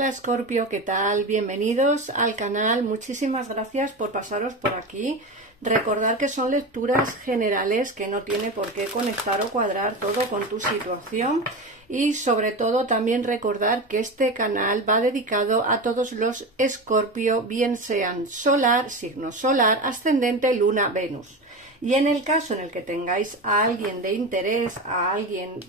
Hola Escorpio, ¿qué tal? Bienvenidos al canal. Muchísimas gracias por pasaros por aquí. Recordar que son lecturas generales, que no tiene por qué conectar o cuadrar todo con tu situación. Y sobre todo también recordar que este canal va dedicado a todos los Escorpio, bien sean solar, signo solar, ascendente, luna, Venus. Y en el caso en el que tengáis a alguien de interés, a alguien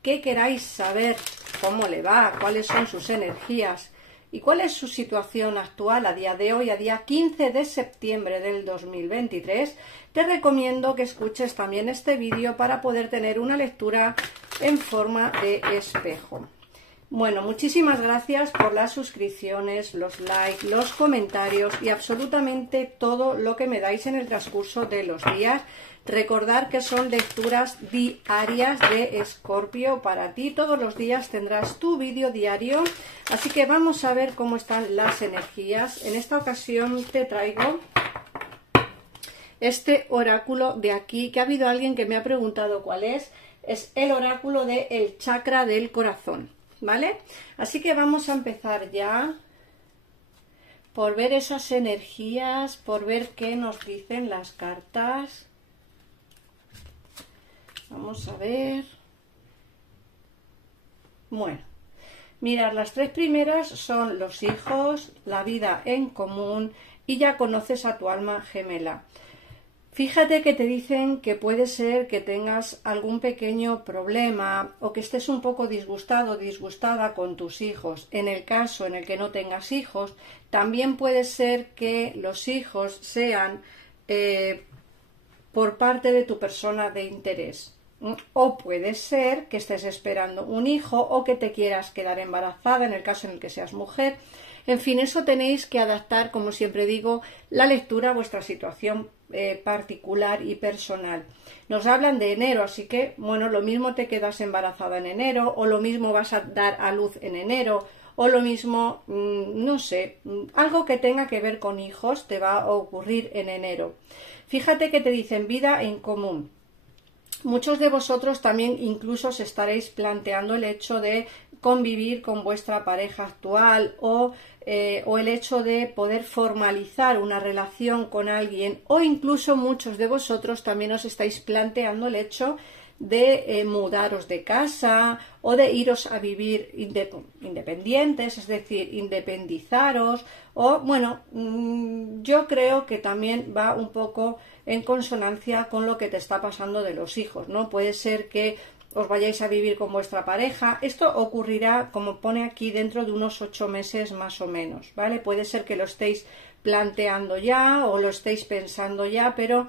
que queráis saber cómo le va, cuáles son sus energías y cuál es su situación actual a día de hoy, a día 15 de septiembre del 2023, te recomiendo que escuches también este vídeo para poder tener una lectura en forma de espejo. Bueno, muchísimas gracias por las suscripciones, los likes, los comentarios y absolutamente todo lo que me dais en el transcurso de los días. Recordar que son lecturas diarias de Escorpio para ti. Todos los días tendrás tu vídeo diario. Así que vamos a ver cómo están las energías. En esta ocasión te traigo este oráculo de aquí, que ha habido alguien que me ha preguntado cuál es. Es el oráculo del chakra del corazón, ¿vale? Así que vamos a empezar ya por ver esas energías, por ver qué nos dicen las cartas. Vamos a ver. Bueno, mirad, las tres primeras son los hijos, la vida en común y ya conoces a tu alma gemela. Fíjate que te dicen que puede ser que tengas algún pequeño problema o que estés un poco disgustado o disgustada con tus hijos. En el caso en el que no tengas hijos, también puede ser que los hijos sean por parte de tu persona de interés. O puede ser que estés esperando un hijo o que te quieras quedar embarazada en el caso en el que seas mujer. En fin, eso tenéis que adaptar, como siempre digo, la lectura a vuestra situación particular y personal. Nos hablan de enero, así que, bueno, lo mismo te quedas embarazada en enero, o lo mismo vas a dar a luz en enero, o lo mismo, no sé, algo que tenga que ver con hijos te va a ocurrir en enero. Fíjate que te dicen vida en común. Muchos de vosotros también incluso os estaréis planteando el hecho de convivir con vuestra pareja actual o el hecho de poder formalizar una relación con alguien, o incluso muchos de vosotros también os estáis planteando el hecho de mudaros de casa o de iros a vivir independientes, es decir, independizaros, o bueno, yo creo que también va un poco en consonancia con lo que te está pasando de los hijos, ¿no? Puede ser que os vayáis a vivir con vuestra pareja. Esto ocurrirá, como pone aquí, dentro de unos 8 meses más o menos, ¿vale? Puede ser que lo estéis planteando ya o lo estéis pensando ya, pero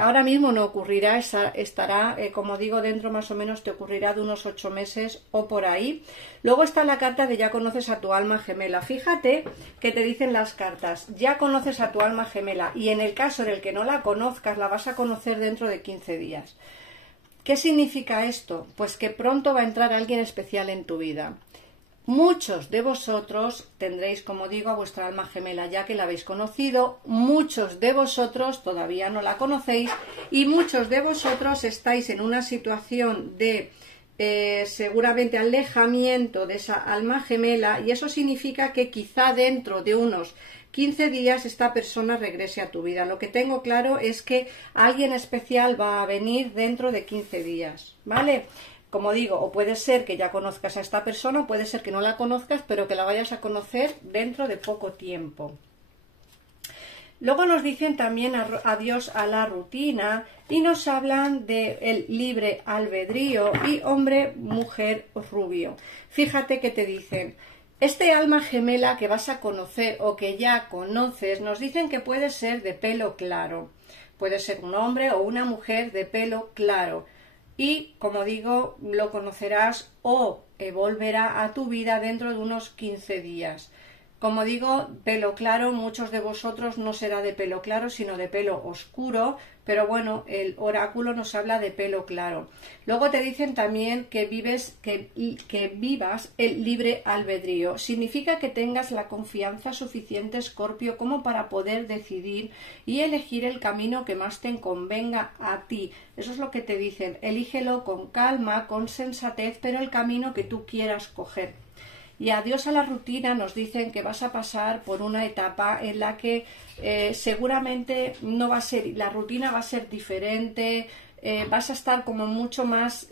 ahora mismo no ocurrirá, estará, como digo, dentro más o menos te ocurrirá de unos 8 meses o por ahí. Luego está la carta de ya conoces a tu alma gemela. Fíjate que te dicen las cartas, ya conoces a tu alma gemela, y en el caso en el que no la conozcas, la vas a conocer dentro de 15 días. ¿Qué significa esto? Pues que pronto va a entrar alguien especial en tu vida. Muchos de vosotros tendréis, como digo, a vuestra alma gemela ya que la habéis conocido, muchos de vosotros todavía no la conocéis y muchos de vosotros estáis en una situación de seguramente alejamiento de esa alma gemela, y eso significa que quizá dentro de unos 15 días esta persona regrese a tu vida. Lo que tengo claro es que alguien especial va a venir dentro de 15 días, ¿vale? Como digo, o puede ser que ya conozcas a esta persona, o puede ser que no la conozcas, pero que la vayas a conocer dentro de poco tiempo. Luego nos dicen también adiós a la rutina y nos hablan del libre albedrío y hombre, mujer, rubio. Fíjate que te dicen, este alma gemela que vas a conocer o que ya conoces, nos dicen que puede ser de pelo claro. Puede ser un hombre o una mujer de pelo claro. Y, como digo, lo conocerás o volverá a tu vida dentro de unos 15 días. Como digo, pelo claro, muchos de vosotros no será de pelo claro, sino de pelo oscuro, pero bueno, el oráculo nos habla de pelo claro. Luego te dicen también que vivas el libre albedrío. Significa que tengas la confianza suficiente, Escorpio, como para poder decidir y elegir el camino que más te convenga a ti. Eso es lo que te dicen. Elígelo con calma, con sensatez, pero el camino que tú quieras coger. Y adiós a la rutina nos dicen que vas a pasar por una etapa en la que seguramente no va a ser, la rutina va a ser diferente, vas a estar como mucho más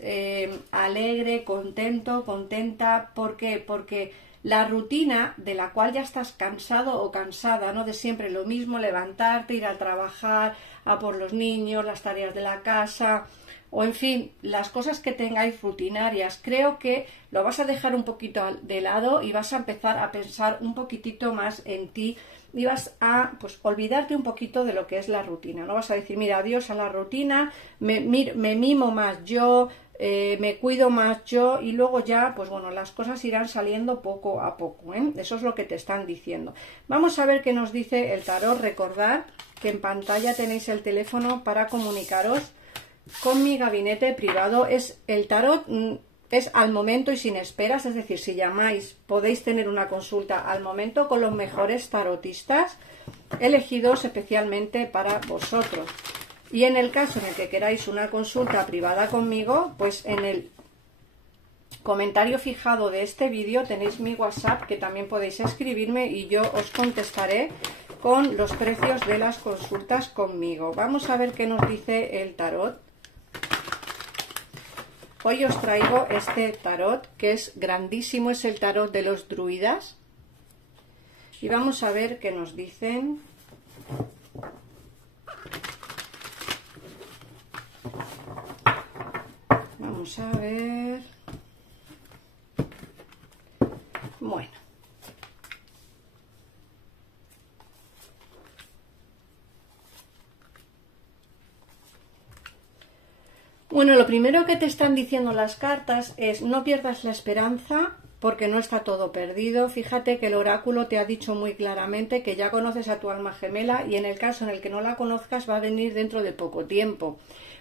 alegre, contento, contenta. ¿Por qué? Porque la rutina de la cual ya estás cansado o cansada, ¿no? De siempre lo mismo, levantarte, ir a trabajar, a por los niños, las tareas de la casa, o en fin, las cosas que tengáis rutinarias, creo que lo vas a dejar un poquito de lado y vas a empezar a pensar un poquitito más en ti y vas a pues olvidarte un poquito de lo que es la rutina. No vas a decir, mira, adiós a la rutina, me mimo más yo, me cuido más yo, y luego ya, pues bueno, las cosas irán saliendo poco a poco, ¿eh? Eso es lo que te están diciendo. Vamos a ver qué nos dice el tarot. Recordad que en pantalla tenéis el teléfono para comunicaros con mi gabinete privado. Es el tarot, es al momento y sin esperas, es decir, si llamáis podéis tener una consulta al momento con los mejores tarotistas elegidos especialmente para vosotros. Y en el caso en el que queráis una consulta privada conmigo, pues en el comentario fijado de este vídeo tenéis mi WhatsApp, que también podéis escribirme y yo os contestaré con los precios de las consultas conmigo. Vamos a ver qué nos dice el tarot. Hoy os traigo este tarot que es grandísimo, es el tarot de los druidas. Y vamos a ver qué nos dicen. Vamos a ver. Bueno. Bueno, lo primero que te están diciendo las cartas es no pierdas la esperanza porque no está todo perdido. Fíjate que el oráculo te ha dicho muy claramente que ya conoces a tu alma gemela y en el caso en el que no la conozcas va a venir dentro de poco tiempo.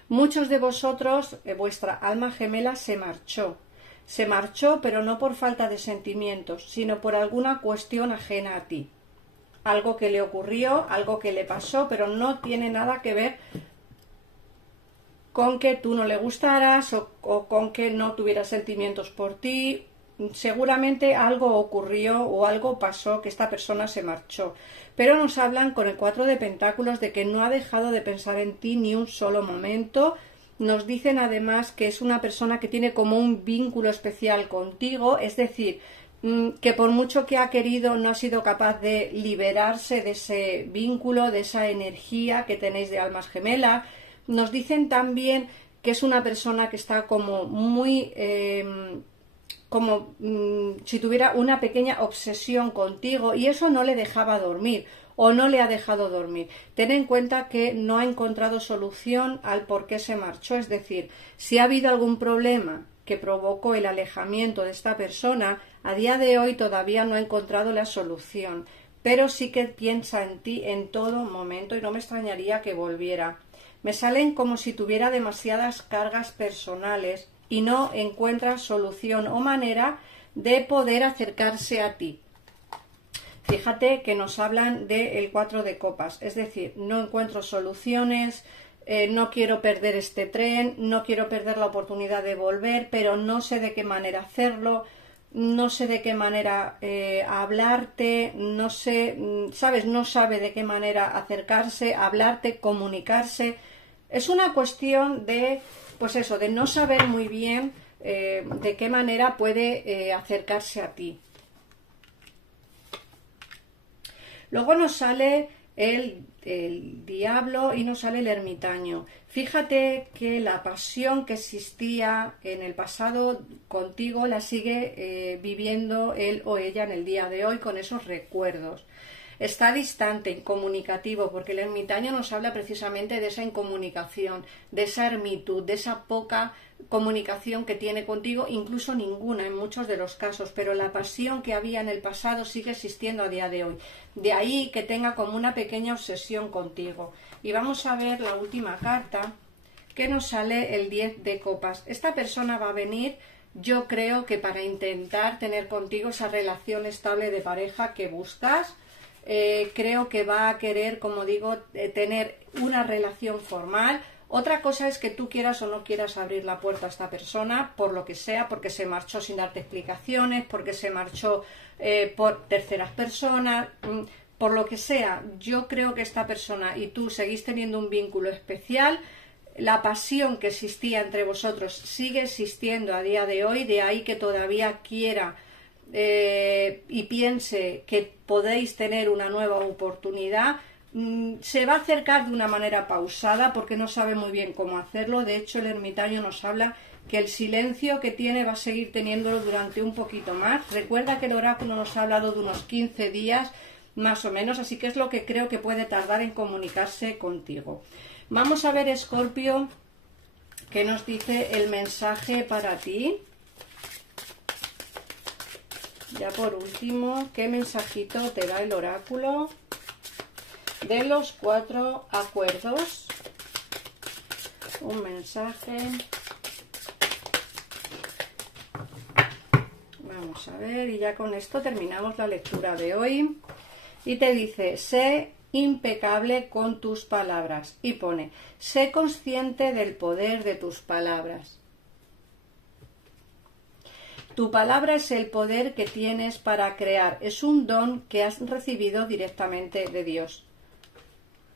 Muchos de vosotros, vuestra alma gemela se marchó. Se marchó, pero no por falta de sentimientos, sino por alguna cuestión ajena a ti. Algo que le ocurrió, algo que le pasó, pero no tiene nada que ver con que tú no le gustaras o con que no tuviera sentimientos por ti. Seguramente algo ocurrió o algo pasó que esta persona se marchó. Pero nos hablan con el 4 de Pentáculos de que no ha dejado de pensar en ti ni un solo momento. Nos dicen además que es una persona que tiene como un vínculo especial contigo, es decir, que por mucho que ha querido no ha sido capaz de liberarse de ese vínculo, de esa energía que tenéis de almas gemelas. Nos dicen también que es una persona que está como muy, si tuviera una pequeña obsesión contigo y eso no le dejaba dormir o no le ha dejado dormir. Ten en cuenta que no ha encontrado solución al por qué se marchó, es decir, si ha habido algún problema que provocó el alejamiento de esta persona, a día de hoy todavía no ha encontrado la solución, pero sí que piensa en ti en todo momento y no me extrañaría que volviera. Me salen como si tuviera demasiadas cargas personales y no encuentra solución o manera de poder acercarse a ti. Fíjate que nos hablan del 4 de copas, es decir, no encuentro soluciones, no quiero perder este tren, no quiero perder la oportunidad de volver, pero no sé de qué manera hacerlo, no sé de qué manera hablarte, no sé, ¿sabes? No sabe de qué manera acercarse, hablarte, comunicarse. Es una cuestión de, pues eso, de no saber muy bien de qué manera puede acercarse a ti. Luego nos sale el diablo y nos sale el ermitaño. Fíjate que la pasión que existía en el pasado contigo la sigue viviendo él o ella en el día de hoy con esos recuerdos. Está distante, incomunicativo, porque el ermitaño nos habla precisamente de esa incomunicación, de esa ermitud, de esa poca comunicación que tiene contigo, incluso ninguna en muchos de los casos, pero la pasión que había en el pasado sigue existiendo a día de hoy. De ahí que tenga como una pequeña obsesión contigo. Y vamos a ver la última carta, que nos sale el 10 de copas. Esta persona va a venir, yo creo que para intentar tener contigo esa relación estable de pareja que buscas. Creo que va a querer, como digo, tener una relación formal Otra cosa es que tú quieras o no quieras abrir la puerta a esta persona, por lo que sea, porque se marchó sin darte explicaciones, porque se marchó por terceras personas, por lo que sea. Yo creo que esta persona y tú seguís teniendo un vínculo especial. La pasión que existía entre vosotros sigue existiendo a día de hoy, de ahí que todavía quiera y piense que podéis tener una nueva oportunidad. Se va a acercar de una manera pausada porque no sabe muy bien cómo hacerlo. De hecho, el ermitaño nos habla que el silencio que tiene va a seguir teniéndolo durante un poquito más. Recuerda que el oráculo nos ha hablado de unos 15 días más o menos, así que es lo que creo que puede tardar en comunicarse contigo. Vamos a ver, Escorpio, qué nos dice el mensaje para ti. Ya por último, ¿qué mensajito te da el oráculo de los 4 acuerdos? Un mensaje. Vamos a ver, y ya con esto terminamos la lectura de hoy. Y te dice, sé impecable con tus palabras. Y pone, sé consciente del poder de tus palabras. Tu palabra es el poder que tienes para crear. Es un don que has recibido directamente de Dios.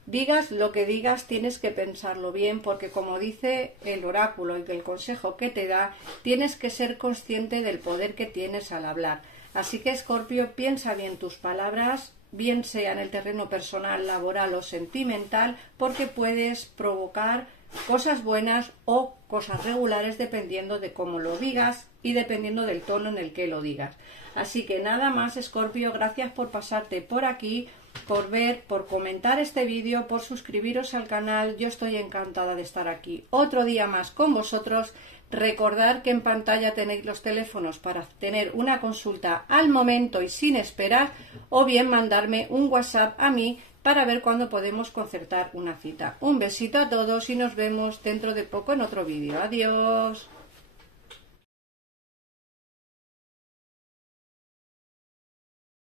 Digas lo que digas, tienes que pensarlo bien, porque como dice el oráculo y el consejo que te da, tienes que ser consciente del poder que tienes al hablar. Así que, Escorpio, piensa bien tus palabras, bien sea en el terreno personal, laboral o sentimental, porque puedes provocar cosas buenas o cosas regulares dependiendo de cómo lo digas y dependiendo del tono en el que lo digas. Así que nada más, Escorpio, gracias por pasarte por aquí, por ver, por comentar este vídeo, por suscribiros al canal. Yo estoy encantada de estar aquí otro día más con vosotros. Recordad que en pantalla tenéis los teléfonos para tener una consulta al momento y sin esperar, o bien mandarme un WhatsApp a mí para ver cuándo podemos concertar una cita. Un besito a todos y nos vemos dentro de poco en otro vídeo. Adiós.